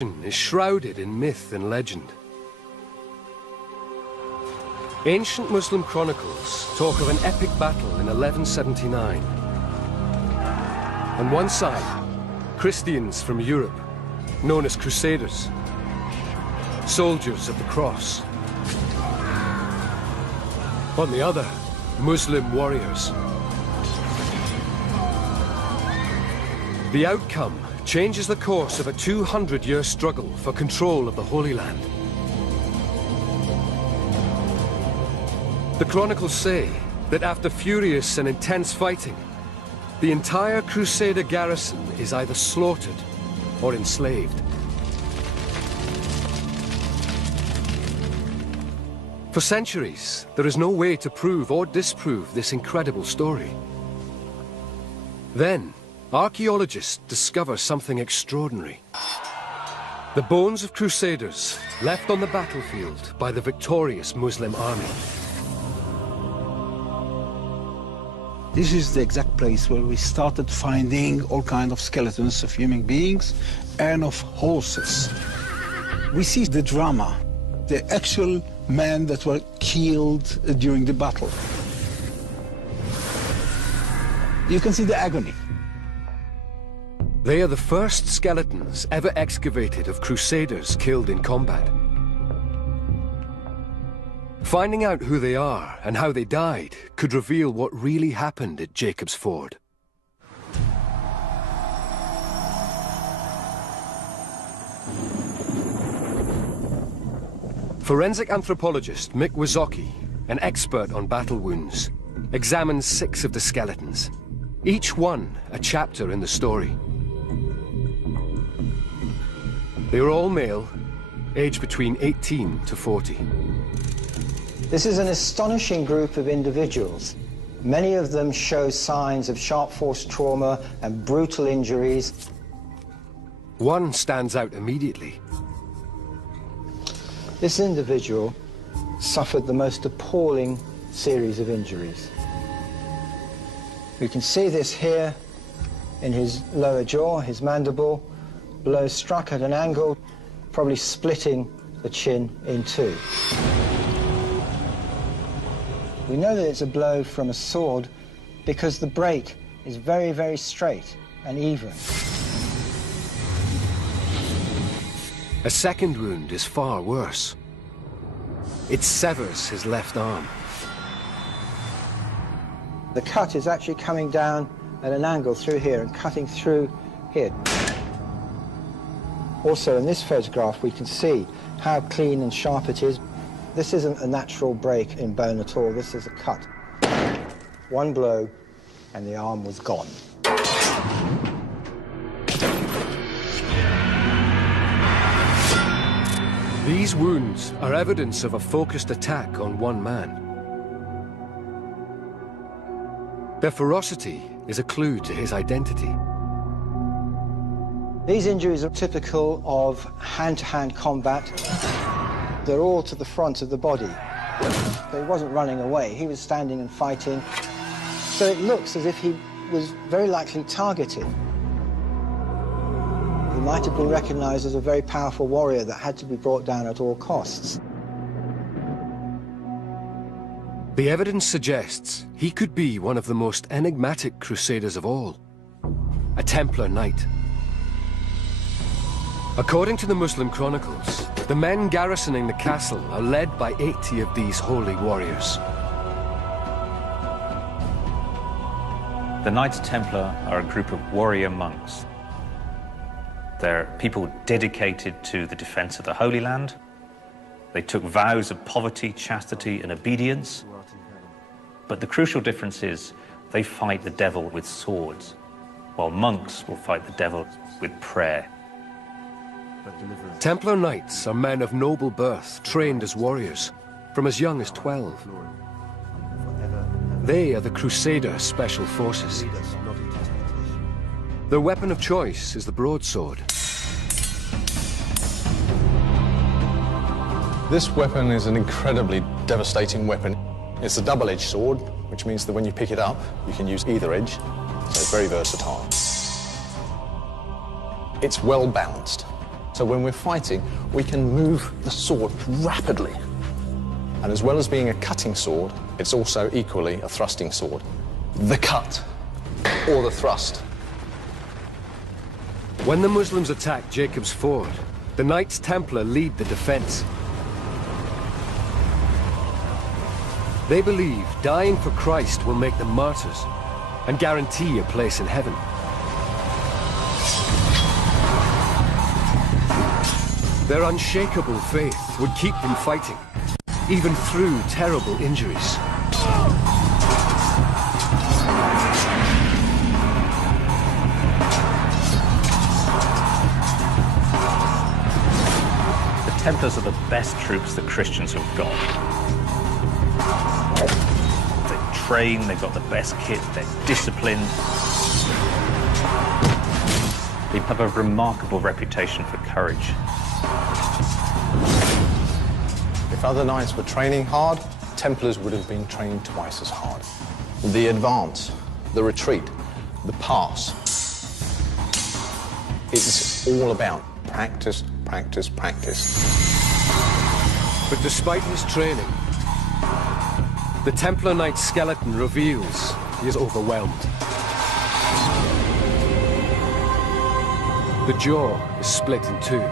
Is shrouded in myth and legend. Ancient Muslim chronicles talk of an epic battle in 1179. On one side, Christians from Europe, known as Crusaders, soldiers of the cross. On the other, Muslim warriors. The outcome changes the course of a 200-year struggle for control of the Holy Land. The chronicles say that after furious and intense fighting, the entire Crusader garrison is either slaughtered or enslaved. For centuries, there is no way to prove or disprove this incredible story. Then, archaeologists discover something extraordinary. The bones of Crusaders left on the battlefield by the victorious Muslim army. This is the exact place where we started finding all kinds of skeletons of human beings and of horses. We see the drama, the actual men that were killed during the battle. You can see the agony. They are the first skeletons ever excavated of Crusaders killed in combat. Finding out who they are and how they died could reveal what really happened at Jacob's Ford. Forensic anthropologist Mick Wazocki, an expert on battle wounds, examines 6 of the skeletons, each one a chapter in the story. They were all male, aged between 18 to 40. This is an astonishing group of individuals. Many of them show signs of sharp force trauma and brutal injuries. One stands out immediately. This individual suffered the most appalling series of injuries. We can see this here in his lower jaw, his mandible. Blow struck at an angle, probably splitting the chin in 2. We know that it's a blow from a sword because the break is very, very straight and even. A second wound is far worse. It severs his left arm. The cut is actually coming down at an angle through here and cutting through here. Also, in this photograph, we can see how clean and sharp it is. This isn't a natural break in bone at all. This is a cut. One blow, and the arm was gone. These wounds are evidence of a focused attack on one man. Their ferocity is a clue to his identity. These injuries are typical of hand-to-hand combat. They're all to the front of the body. He wasn't running away, he was standing and fighting. So it looks as if he was very likely targeted. He might have been recognized as a very powerful warrior that had to be brought down at all costs. The evidence suggests he could be one of the most enigmatic crusaders of all, a Templar Knight. According to the Muslim chronicles, the men garrisoning the castle are led by 80 of these holy warriors. The Knights Templar are a group of warrior monks. They're people dedicated to the defense of the Holy Land. They took vows of poverty, chastity, and obedience. But the crucial difference is they fight the devil with swords, while monks will fight the devil with prayer. Templar Knights are men of noble birth, trained as warriors, from as young as 12. They are the Crusader Special Forces. Their weapon of choice is the broadsword. This weapon is an incredibly devastating weapon. It's a double-edged sword, which means that when you pick it up, you can use either edge, so it's very versatile. It's well balanced. So when we're fighting, we can move the sword rapidly. And as well as being a cutting sword, it's also equally a thrusting sword. The cut, or the thrust. When the Muslims attack Jacob's Ford, the Knights Templar lead the defense. They believe dying for Christ will make them martyrs and guarantee a place in heaven. Their unshakable faith would keep them fighting, even through terrible injuries. The Templars are the best troops that Christians have got. They're trained, they've got the best kit, they're disciplined. They have a remarkable reputation for courage. If other knights were training hard, Templars would have been training twice as hard. The advance, the retreat, the pass. It's all about practice, practice, practice. But despite his training, the Templar Knight's skeleton reveals he is overwhelmed. The jaw is split in two.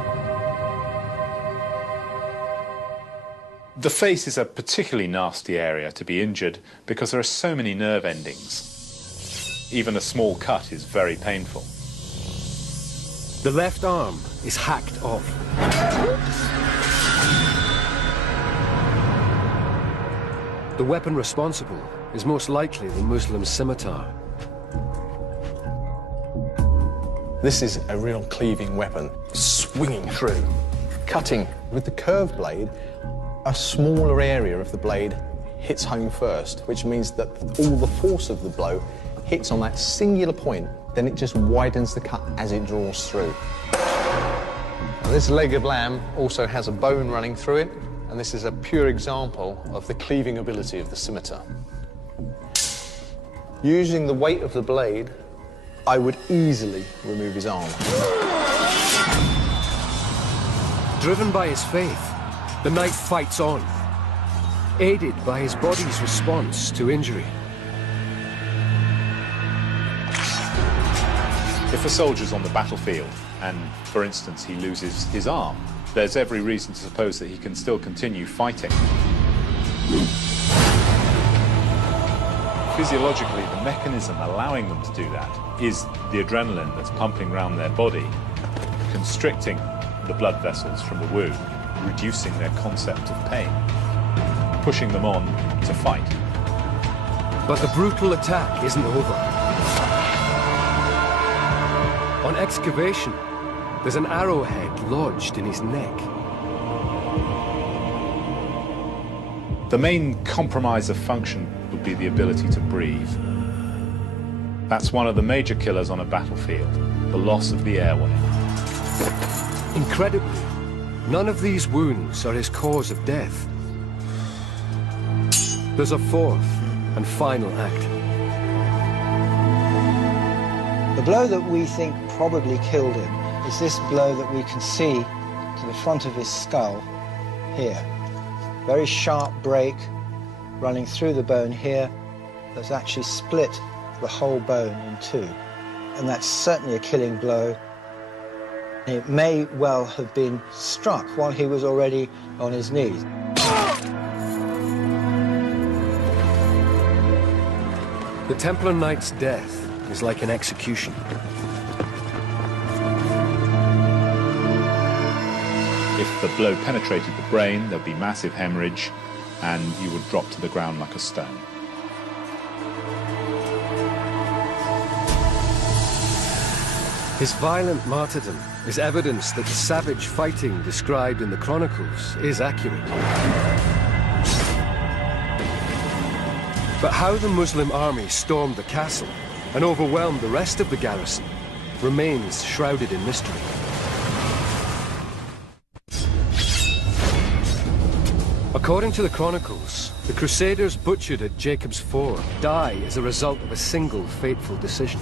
The face is a particularly nasty area to be injured because there are so many nerve endings. Even a small cut is very painful. The left arm is hacked off. The weapon responsible is most likely the Muslim scimitar. This is a real cleaving weapon, swinging through, cutting. With the curved blade, a smaller area of the blade hits home first, which means that all the force of the blow hits on that singular point, then it just widens the cut as it draws through. Now, this leg of lamb also has a bone running through it, and this is a pure example of the cleaving ability of the scimitar. Using the weight of the blade, I would easily remove his arm. Driven by his faith, the knight fights on, aided by his body's response to injury. If a soldier's on the battlefield and, for instance, he loses his arm, there's every reason to suppose that he can still continue fighting. Physiologically, the mechanism allowing them to do that is the adrenaline that's pumping around their body, constricting the blood vessels from the wound, reducing their concept of pain, pushing them on to fight. But the brutal attack isn't over. On excavation, there's an arrowhead lodged in his neck. The main compromise of function would be the ability to breathe. That's one of the major killers on a battlefield, the loss of the airway. Incredibly, none of these wounds are his cause of death. There's a fourth and final act. The blow that we think probably killed him is this blow that we can see to the front of his skull here. Very sharp break running through the bone here that's actually split the whole bone in two. And that's certainly a killing blow. It may well have been struck while he was already on his knees. The Templar Knight's death is like an execution. If the blow penetrated the brain, there'd be massive hemorrhage, and you would drop to the ground like a stone. His violent martyrdom is evidence that the savage fighting described in the Chronicles is accurate. But how the Muslim army stormed the castle and overwhelmed the rest of the garrison remains shrouded in mystery. According to the Chronicles, the Crusaders butchered at Jacob's Ford die as a result of a single fateful decision.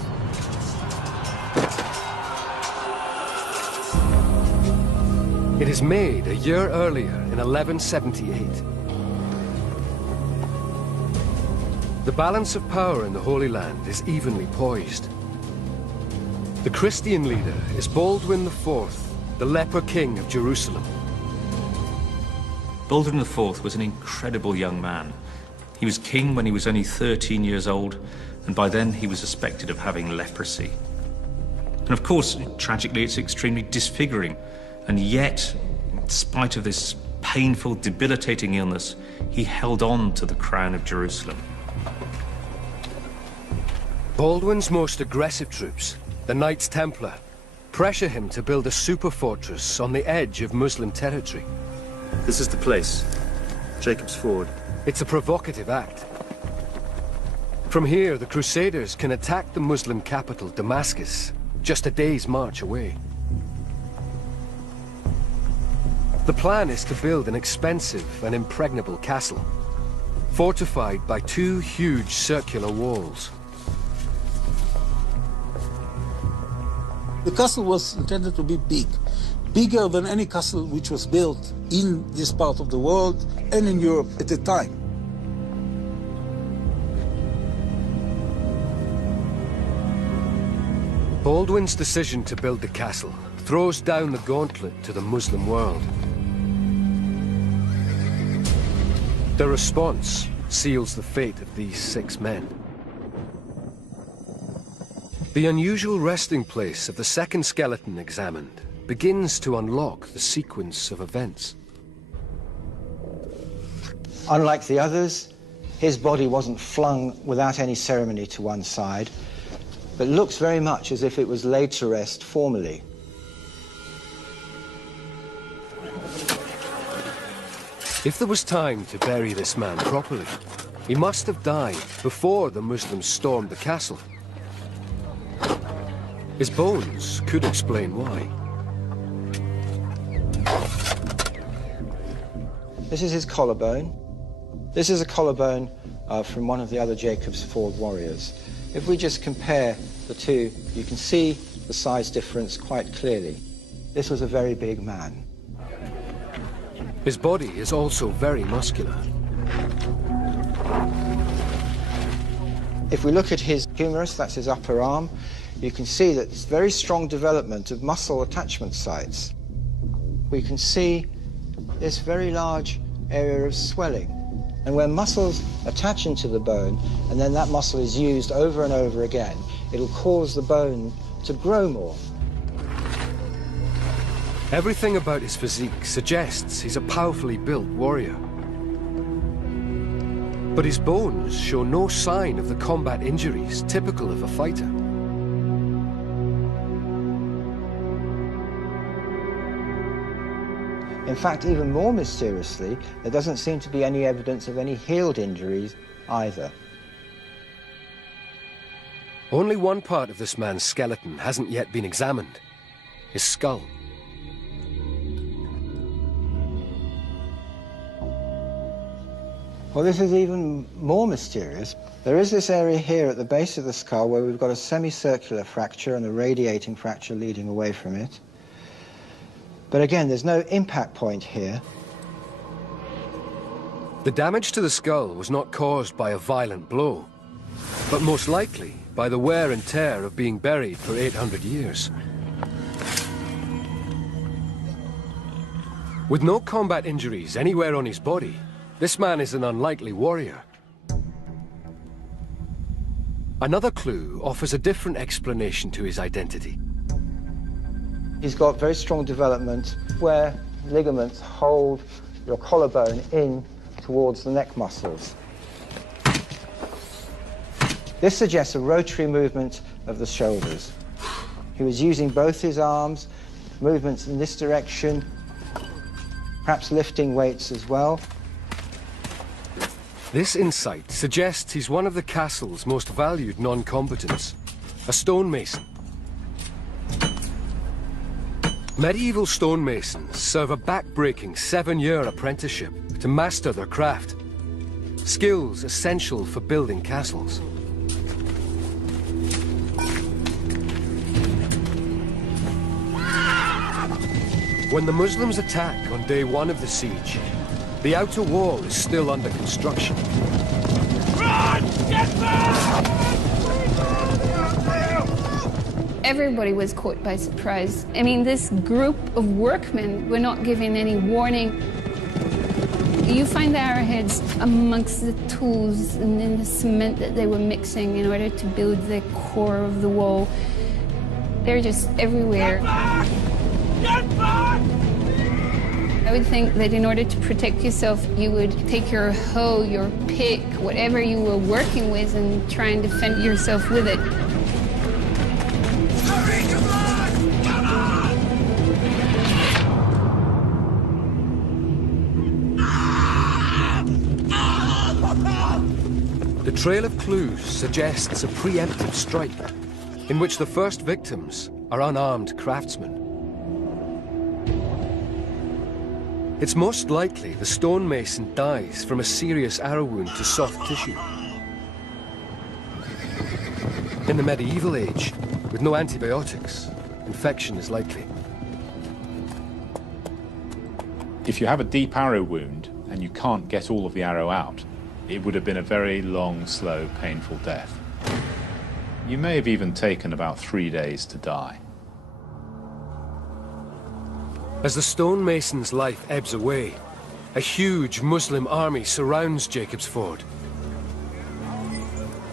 It is made a year earlier in 1178. The balance of power in the Holy Land is evenly poised. The Christian leader is Baldwin IV, the leper king of Jerusalem. Baldwin IV was an incredible young man. He was king when he was only 13 years old, and by then he was suspected of having leprosy. And of course, tragically, it's extremely disfiguring. And yet, in spite of this painful, debilitating illness, he held on to the crown of Jerusalem. Baldwin's most aggressive troops, the Knights Templar, pressure him to build a super fortress on the edge of Muslim territory. This is the place. Jacob's Ford. It's a provocative act. From here, the Crusaders can attack the Muslim capital, Damascus, just a day's march away. The plan is to build an expensive and impregnable castle, fortified by two huge circular walls. The castle was intended to be big, bigger than any castle which was built in this part of the world and in Europe at the time. Baldwin's decision to build the castle throws down the gauntlet to the Muslim world. The response seals the fate of these 6 men. The unusual resting place of the second skeleton examined begins to unlock the sequence of events. Unlike the others, his body wasn't flung without any ceremony to one side, but looks very much as if it was laid to rest formally. If there was time to bury this man properly, he must have died before the Muslims stormed the castle. His bones could explain why. This is his collarbone. This is a collarbone from one of the other Jacob's Ford warriors. If we just compare the two, you can see the size difference quite clearly. This was a very big man. His body is also very muscular. If we look at his humerus, that's his upper arm, you can see that it's very strong development of muscle attachment sites. We can see this very large area of swelling. And when muscles attach into the bone, and then that muscle is used over and over again, it'll cause the bone to grow more. Everything about his physique suggests he's a powerfully built warrior. But his bones show no sign of the combat injuries typical of a fighter. In fact, even more mysteriously, there doesn't seem to be any evidence of any healed injuries either. Only one part of this man's skeleton hasn't yet been examined: his skull. Well, this is even more mysterious. There is this area here at the base of the skull where we've got a semicircular fracture and a radiating fracture leading away from it. But again, there's no impact point here. The damage to the skull was not caused by a violent blow, but most likely by the wear and tear of being buried for 800 years. With no combat injuries anywhere on his body, this man is an unlikely warrior. Another clue offers a different explanation to his identity. He's got very strong development where ligaments hold your collarbone in towards the neck muscles. This suggests a rotary movement of the shoulders. He was using both his arms, movements in this direction, perhaps lifting weights as well. This insight suggests he's one of the castle's most valued non-combatants, a stonemason. Medieval stonemasons serve a back-breaking 7-year apprenticeship to master their craft, skills essential for building castles. When the Muslims attack on day 1 of the siege, the outer wall is still under construction. Run! Get back! Everybody was caught by surprise. I mean, this group of workmen were not given any warning. You find the arrowheads amongst the tools and in the cement that they were mixing in order to build the core of the wall. They're just everywhere. Get back! Get back! I would think that in order to protect yourself, you would take your hoe, your pick, whatever you were working with, and try and defend yourself with it. Hurry, come on! Come on! The trail of clues suggests a preemptive strike, in which the first victims are unarmed craftsmen. It's most likely the stonemason dies from a serious arrow wound to soft tissue. In the medieval age, with no antibiotics, infection is likely. If you have a deep arrow wound and you can't get all of the arrow out, it would have been a very long, slow, painful death. You may have even taken about 3 days to die. As the stonemason's life ebbs away, a huge Muslim army surrounds Jacob's Ford.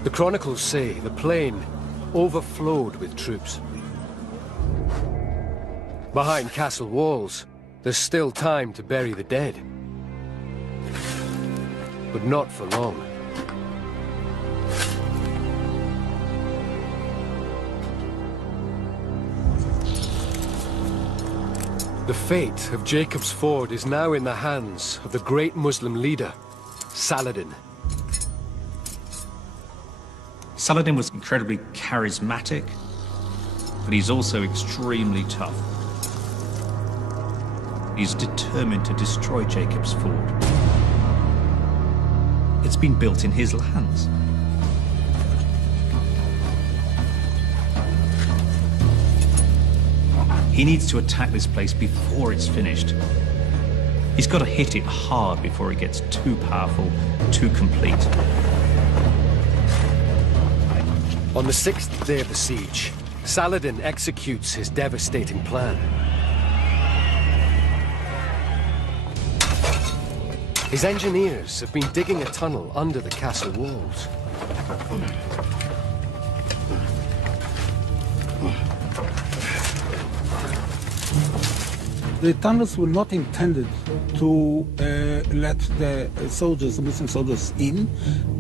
The chronicles say the plain overflowed with troops. Behind castle walls, there's still time to bury the dead. But not for long. The fate of Jacob's Ford is now in the hands of the great Muslim leader, Saladin. Saladin was incredibly charismatic, but he's also extremely tough. He's determined to destroy Jacob's Ford. It's been built in his lands. He needs to attack this place before it's finished. He's got to hit it hard before it gets too powerful, too complete. On the 6th day of the siege, Saladin executes his devastating plan. His engineers have been digging a tunnel under the castle walls. The tunnels were not intended to let the soldiers, the Muslim soldiers, in,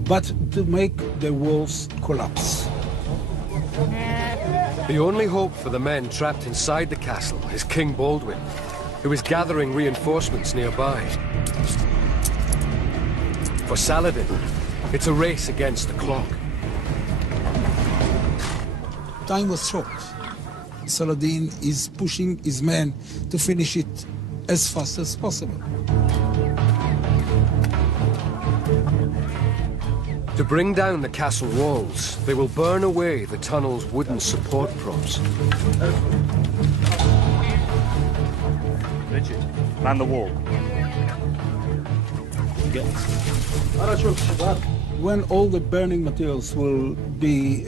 but to make the walls collapse. The only hope for the men trapped inside the castle is King Baldwin, who is gathering reinforcements nearby. For Saladin, it's a race against the clock. Time was short. Saladin is pushing his men to finish it as fast as possible. To bring down the castle walls, they will burn away the tunnel's wooden support props. Richard, man the wall. When all the burning materials will be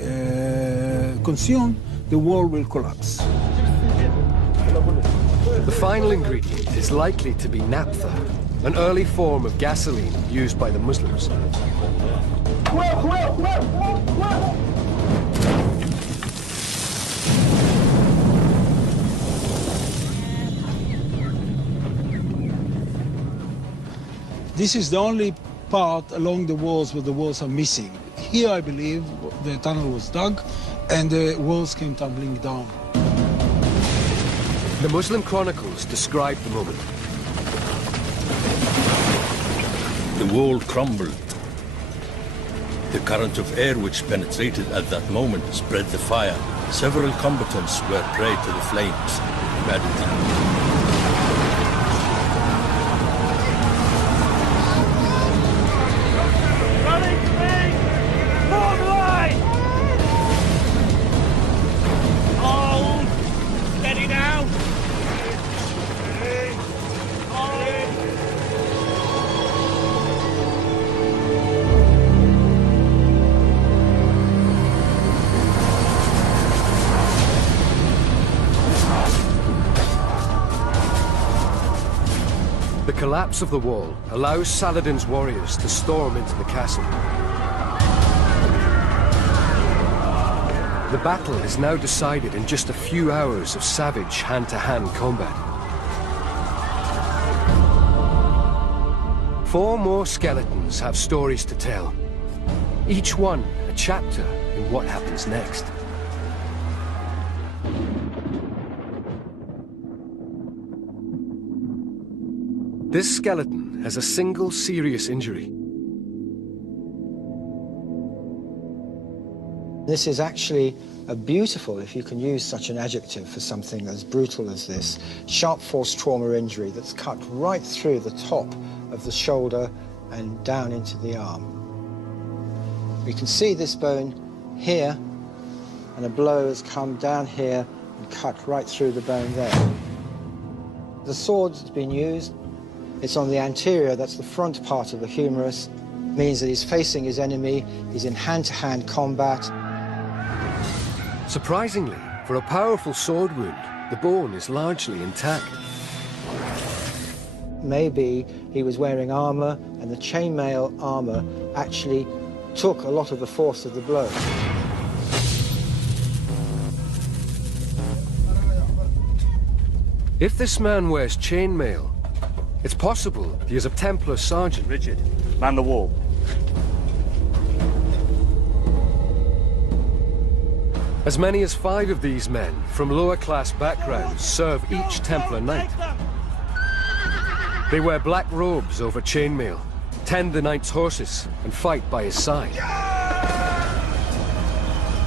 consumed, the wall will collapse. The final ingredient is likely to be naphtha, an early form of gasoline used by the Muslims. This is the only part along the walls where the walls are missing. Here, I believe, the tunnel was dug and the walls came tumbling down. The Muslim chronicles describe the moment. The wall crumbled. The current of air which penetrated at that moment spread the fire. Several combatants were prey to the flames. Humanity. The collapse of the wall allows Saladin's warriors to storm into the castle. The battle is now decided in just a few hours of savage hand-to-hand combat. 4 more skeletons have stories to tell, each one a chapter in what happens next. This skeleton has a single serious injury. This is actually a beautiful, if you can use such an adjective for something as brutal as this, sharp force trauma injury that's cut right through the top of the shoulder and down into the arm. We can see this bone here, and a blow has come down here and cut right through the bone there. The sword that's been used, it's on the anterior, that's the front part of the humerus, means that he's facing his enemy, he's in hand-to-hand combat. Surprisingly, for a powerful sword wound, the bone is largely intact. Maybe he was wearing armor, and the chainmail armor actually took a lot of the force of the blow. If this man wears chainmail, it's possible he is a Templar sergeant. Richard, man the wall. As many as 5 of these men from lower-class backgrounds serve each Templar Knight. They wear black robes over chainmail, tend the Knight's horses, and fight by his side.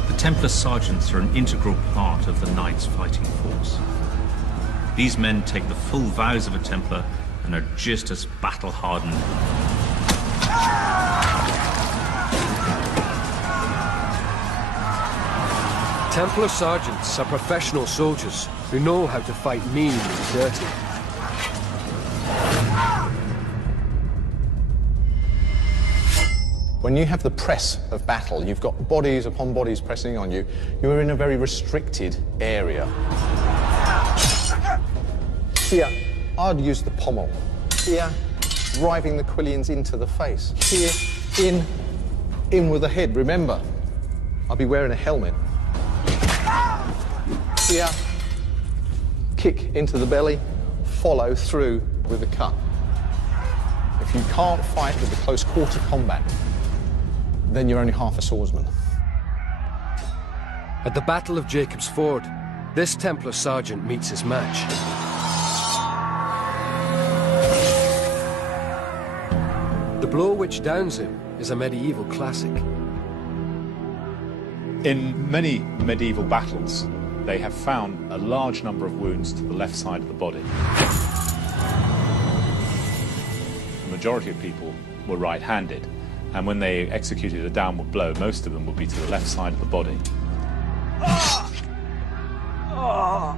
The Templar sergeants are an integral part of the Knights' fighting force. These men take the full vows of a Templar and are just as battle-hardened. Templar sergeants are professional soldiers who know how to fight mean and dirty. When you have the press of battle, you've got bodies upon bodies pressing on you, you are in a very restricted area. Here, I'd use the pommel. Here, driving the quillions into the face. Here, in with the head. Remember, I'll be wearing a helmet. Here, kick into the belly, follow through with the cut. If you can't fight with the close quarter combat, then you're only half a swordsman. At the Battle of Jacob's Ford, this Templar sergeant meets his match. The blow which downs him is a medieval classic. In many medieval battles, they have found a large number of wounds to the left side of the body. The majority of people were right-handed, and when they executed a downward blow, most of them would be to the left side of the body.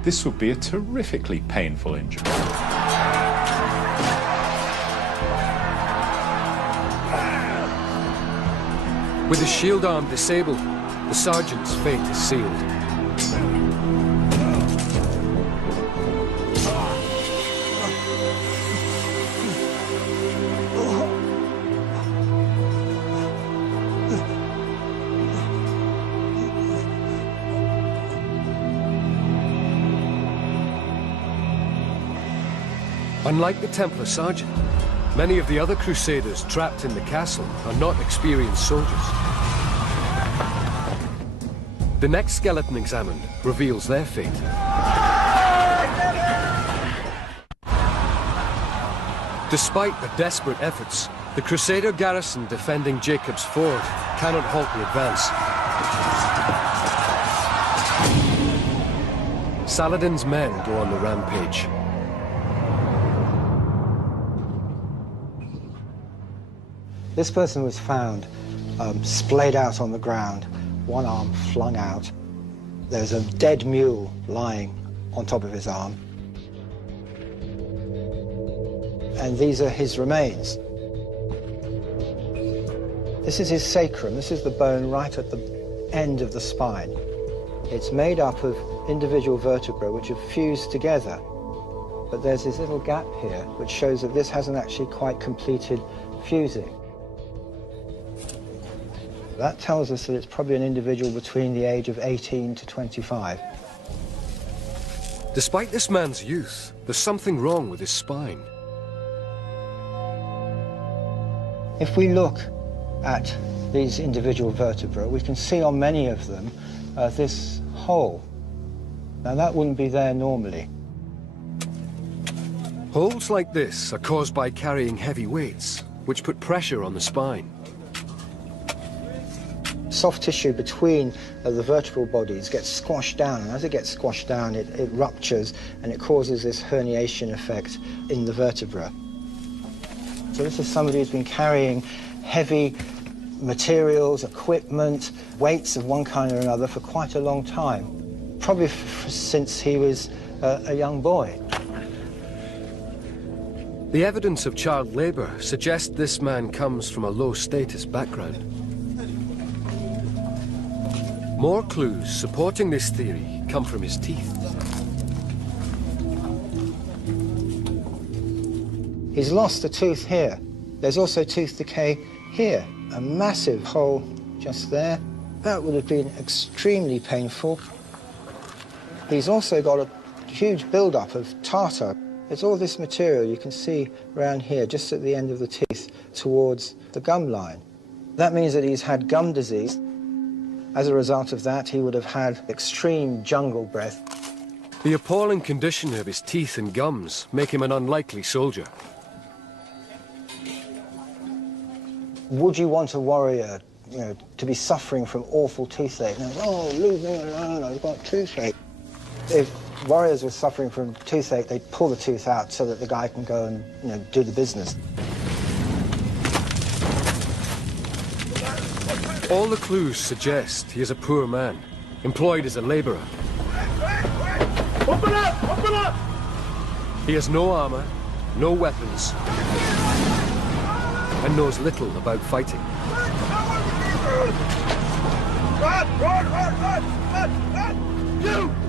This would be a terrifically painful injury. With his shield arm disabled, the sergeant's fate is sealed. Unlike the Templar sergeant, many of the other Crusaders trapped in the castle are not experienced soldiers. The next skeleton examined reveals their fate. Despite the desperate efforts, the Crusader garrison defending Jacob's Ford cannot halt the advance. Saladin's men go on the rampage. This person was found splayed out on the ground, one arm flung out. There's a dead mule lying on top of his arm. And these are his remains. This is his sacrum. This is the bone right at the end of the spine. It's made up of individual vertebrae which have fused together. But there's this little gap here which shows that this hasn't actually quite completed fusing. That tells us that it's probably an individual between the age of 18 to 25. Despite this man's youth, there's something wrong with his spine. If we look at these individual vertebrae, we can see on many of them this hole. Now that wouldn't be there normally. Holes like this are caused by carrying heavy weights, which put pressure on the spine. Soft tissue between the vertebral bodies gets squashed down, and as it gets squashed down, it ruptures, and it causes this herniation effect in the vertebra. So this is somebody who's been carrying heavy materials, equipment, weights of one kind or another for quite a long time, probably since he was a young boy. The evidence of child labor suggests this man comes from a low-status background. More clues supporting this theory come from his teeth. He's lost a tooth here. There's also tooth decay here. A massive hole just there. That would have been extremely painful. He's also got a huge build-up of tartar. There's all this material you can see around here, just at the end of the teeth, towards the gum line. That means that he's had gum disease. As a result of that, he would have had extreme jungle breath. The appalling condition of his teeth and gums make him an unlikely soldier. Would you want a warrior, to be suffering from awful toothache? And, oh, leave me alone, I've got toothache. If warriors were suffering from toothache, they'd pull the tooth out so that the guy can go and, do the business. All the clues suggest he is a poor man, employed as a laborer. Open up! Open up! He has no armor, no weapons, and knows little about fighting.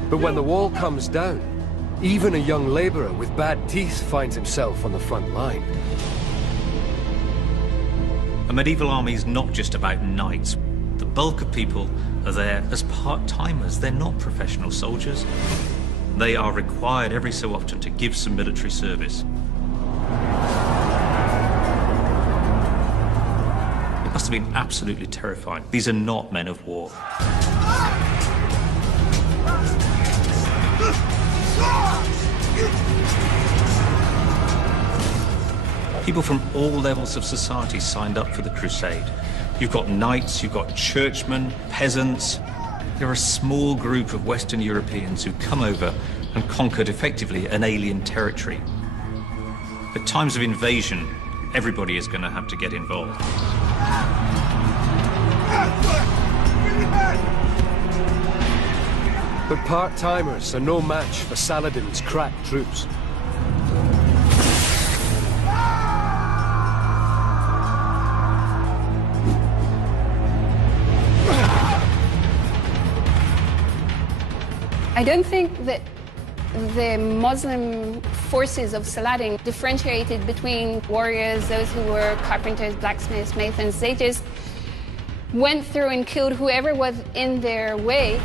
But when the wall comes down, even a young laborer with bad teeth finds himself on the front line. A medieval army is not just about knights. The bulk of people are there as part-timers. They're not professional soldiers. They are required every so often to give some military service. It must have been absolutely terrifying. These are not men of war. People from all levels of society signed up for the crusade. You've got knights, you've got churchmen, peasants. They're a small group of Western Europeans who come over and conquered effectively an alien territory. At times of invasion, everybody is going to have to get involved. But part-timers are no match for Saladin's crack troops. I don't think that the Muslim forces of Saladin differentiated between warriors, those who were carpenters, blacksmiths, masons. They just went through and killed whoever was in their way.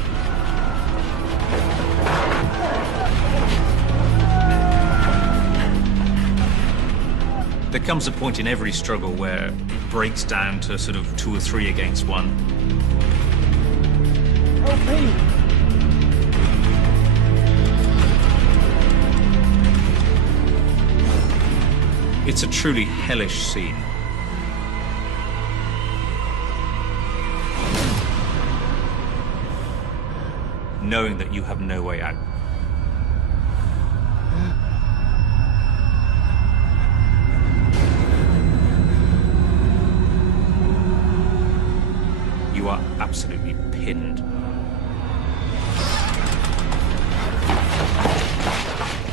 There comes a point in every struggle where it breaks down to sort of 2 or 3 against 1. Help me! It's a truly hellish scene. Knowing that you have no way out. You are absolutely pinned.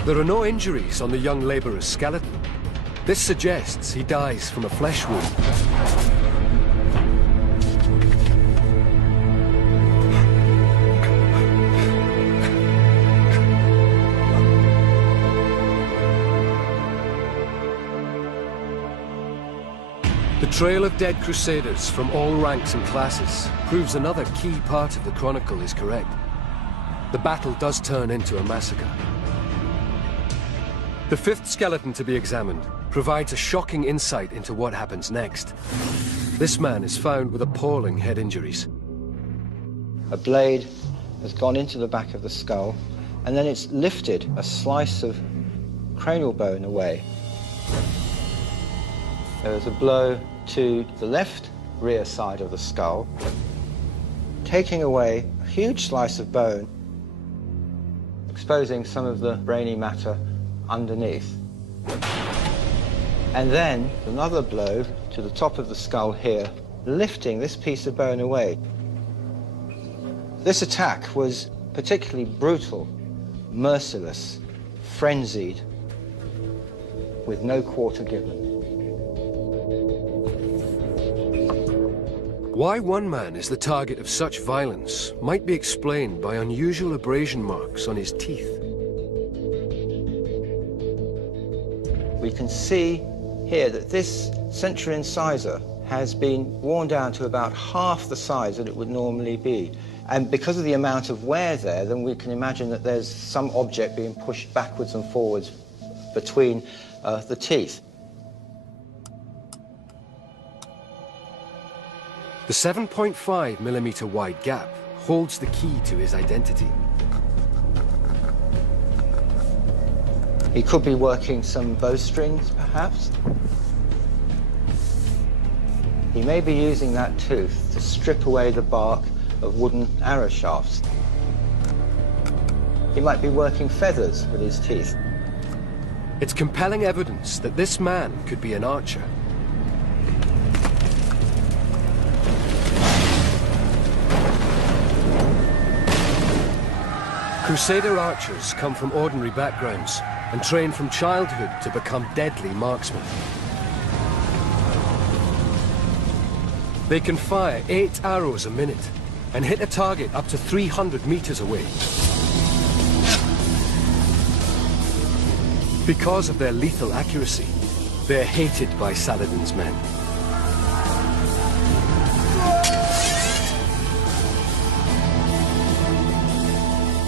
There are no injuries on the young labourer's skeleton. This suggests he dies from a flesh wound. The trail of dead crusaders from all ranks and classes proves another key part of the chronicle is correct. The battle does turn into a massacre. The fifth skeleton to be examined provides a shocking insight into what happens next. This man is found with appalling head injuries. A blade has gone into the back of the skull, and then it's lifted a slice of cranial bone away. There was a blow to the left rear side of the skull, taking away a huge slice of bone, exposing some of the brainy matter underneath. And then another blow to the top of the skull here, lifting this piece of bone away. This attack was particularly brutal, merciless, frenzied, with no quarter given. Why one man is the target of such violence might be explained by unusual abrasion marks on his teeth. We can see here that this central incisor has been worn down to about half the size that it would normally be. And because of the amount of wear there, then we can imagine that there's some object being pushed backwards and forwards between the teeth. The 7.5mm wide gap holds the key to his identity. He could be working some bowstrings, perhaps. He may be using that tooth to strip away the bark of wooden arrow shafts. He might be working feathers with his teeth. It's compelling evidence that this man could be an archer. Crusader archers come from ordinary backgrounds and train from childhood to become deadly marksmen. They can fire 8 arrows a minute and hit a target up to 300 meters away. Because of their lethal accuracy, they're hated by Saladin's men.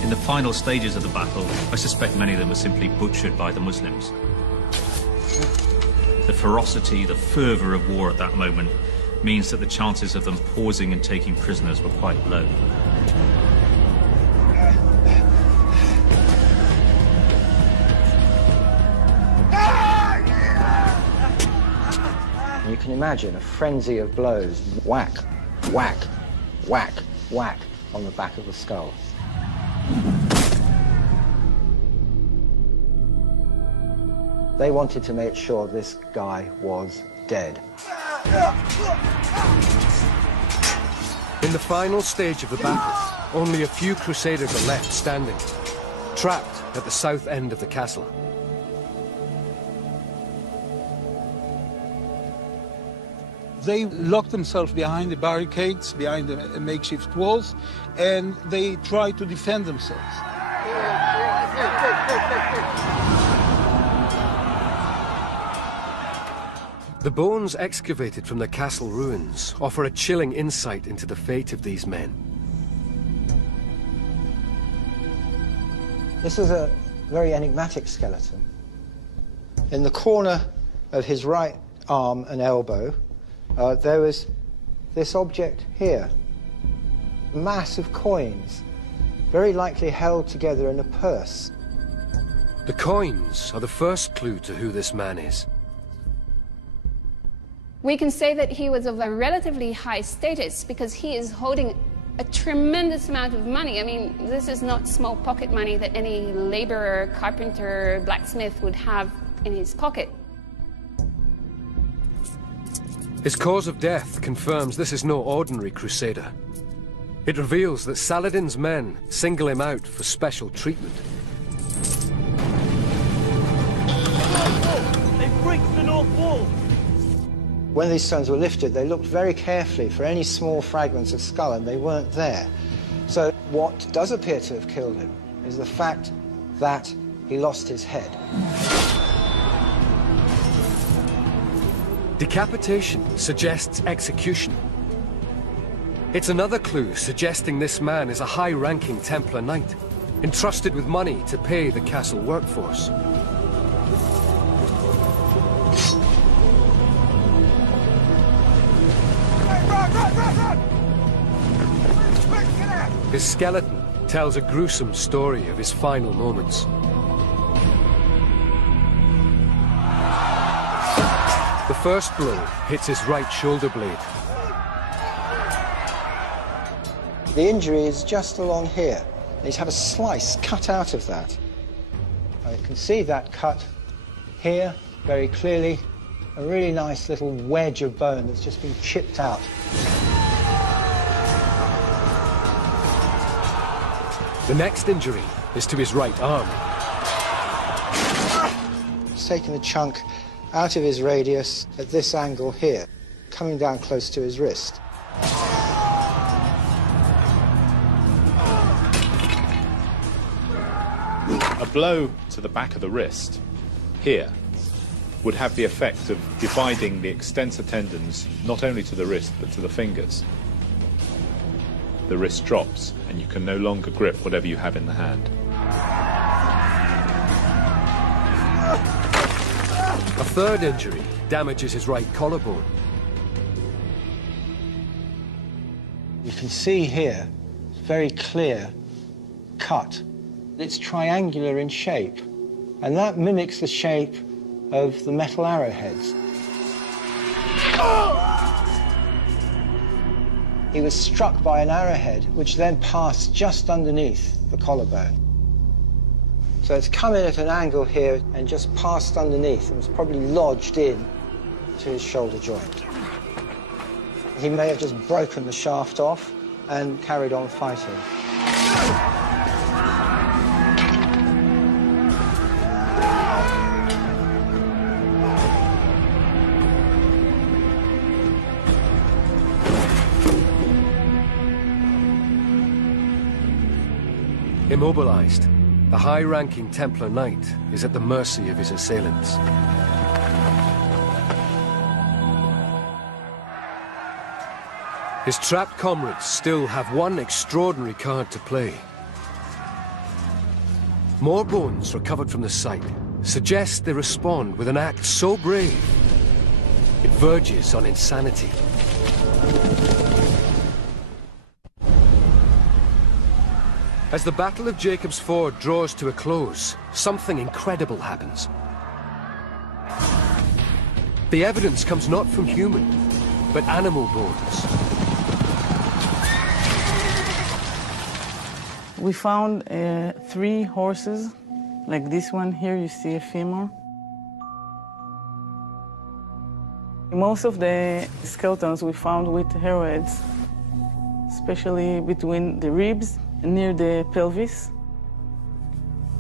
In the final stages of the battle, I suspect many of them were simply butchered by the Muslims. The ferocity, the fervour of war at that moment means that the chances of them pausing and taking prisoners were quite low. You can imagine a frenzy of blows, whack, whack, whack, whack, on the back of the skull. They wanted to make sure this guy was dead. In the final stage of the battle, only a few Crusaders are left standing, trapped at the south end of the castle. They locked themselves behind the barricades, behind the makeshift walls, and they tried to defend themselves. The bones excavated from the castle ruins offer a chilling insight into the fate of these men. This is a very enigmatic skeleton. In the corner of his right arm and elbow, there was this object here, a mass of coins, very likely held together in a purse. The coins are the first clue to who this man is. We can say that he was of a relatively high status because he is holding a tremendous amount of money. I mean, this is not small pocket money that any laborer, carpenter, blacksmith would have in his pocket. His cause of death confirms this is no ordinary crusader. It reveals that Saladin's men single him out for special treatment. They've breached the north wall! When these stones were lifted, they looked very carefully for any small fragments of skull, and they weren't there. So what does appear to have killed him is the fact that he lost his head. Decapitation suggests execution. It's another clue suggesting this man is a high-ranking Templar Knight, entrusted with money to pay the castle workforce. His skeleton tells a gruesome story of his final moments. The first blow hits his right shoulder blade. The injury is just along here. He's had a slice cut out of that. And you can see that cut here very clearly. A really nice little wedge of bone that's just been chipped out. The next injury is to his right arm. He's taken a chunk out of his radius at this angle here, coming down close to his wrist. A blow to the back of the wrist, here, would have the effect of dividing the extensor tendons not only to the wrist but to the fingers. The wrist drops and you can no longer grip whatever you have in the hand. A third injury damages his right collarbone. You can see here, very clear cut. It's triangular in shape, and that mimics the shape of the metal arrowheads. He was struck by an arrowhead, which then passed just underneath the collarbone. So it's come in at an angle here and just passed underneath and was probably lodged in to his shoulder joint. He may have just broken the shaft off and carried on fighting. Immobilized, the high-ranking Templar Knight is at the mercy of his assailants. His trapped comrades still have one extraordinary card to play. More bones recovered from the site suggest they respond with an act so brave, it verges on insanity. As the Battle of Jacob's Ford draws to a close, something incredible happens. The evidence comes not from human, but animal bones. We found 3 horses, like this one here, you see a femur. Most of the skeletons we found with arrowheads, especially between the ribs and near the pelvis.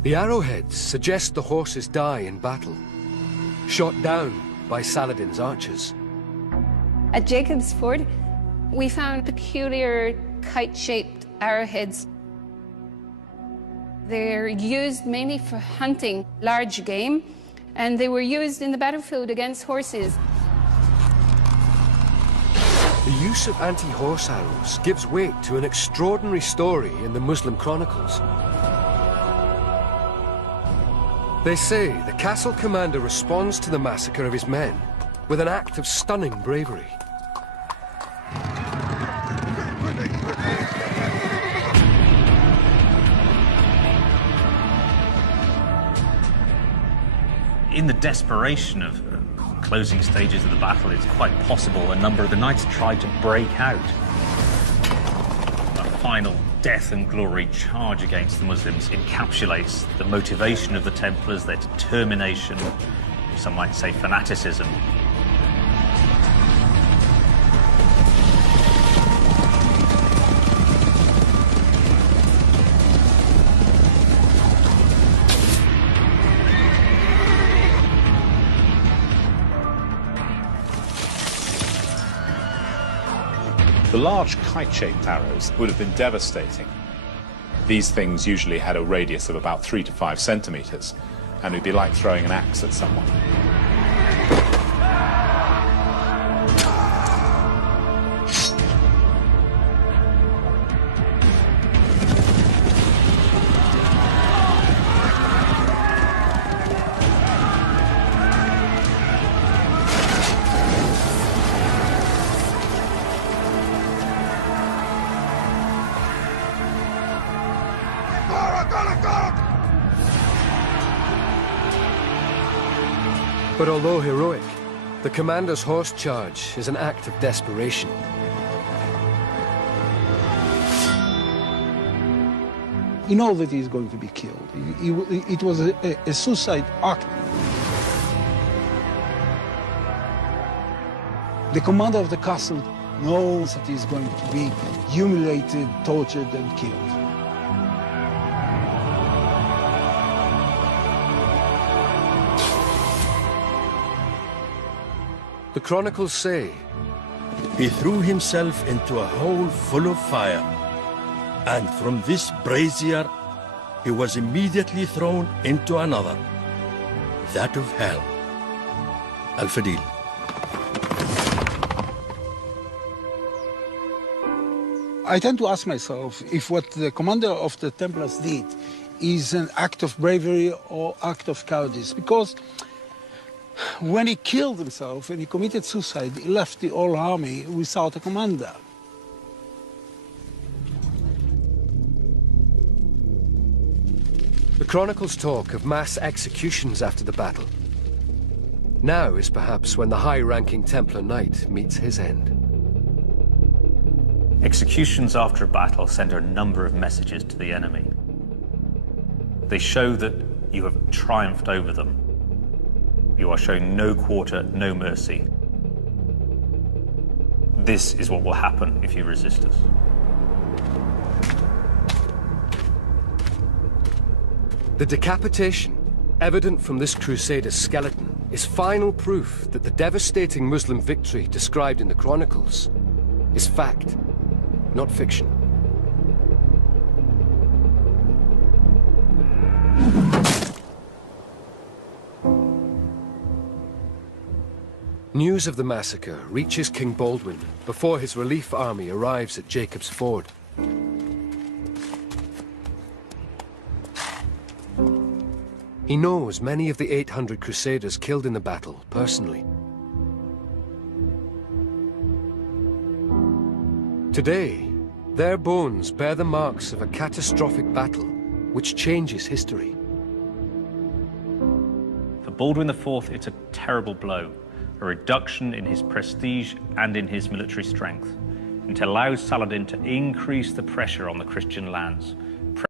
The arrowheads suggest the horses die in battle, shot down by Saladin's archers. At Jacob's Ford, we found peculiar kite-shaped arrowheads. They're used mainly for hunting large game, and they were used in the battlefield against horses. The use of anti-horse arrows gives weight to an extraordinary story in the Muslim chronicles. They say the castle commander responds to the massacre of his men with an act of stunning bravery. In the desperation of closing stages of the battle, it's quite possible a number of the knights tried to break out. A final death and glory charge against the Muslims encapsulates the motivation of the Templars, their determination, some might say fanaticism. The large kite-shaped arrows would have been devastating. These things usually had a radius of about 3 to 5 centimeters, and it would be like throwing an axe at someone. But although heroic, the commander's horse charge is an act of desperation. He knows that he's going to be killed. It was a suicide act. The commander of the castle knows that he's going to be humiliated, tortured, and killed. The chronicles say, he threw himself into a hole full of fire, and from this brazier he was immediately thrown into another, that of hell. Al-Fadil. I tend to ask myself if what the commander of the Templars did is an act of bravery or act of cowardice, because when he killed himself, when he committed suicide, he left the whole army without a commander. The chronicles talk of mass executions after the battle. Now is perhaps when the high-ranking Templar Knight meets his end. Executions after a battle send a number of messages to the enemy. They show that you have triumphed over them. You are showing no quarter, no mercy. This is what will happen if you resist us. The decapitation, evident from this crusader's skeleton, is final proof that the devastating Muslim victory described in the chronicles is fact, not fiction. News of the massacre reaches King Baldwin before his relief army arrives at Jacob's Ford. He knows many of the 800 crusaders killed in the battle personally. Today, their bones bear the marks of a catastrophic battle which changes history. For Baldwin IV, it's a terrible blow, a reduction in his prestige and in his military strength. It allows Saladin to increase the pressure on the Christian lands,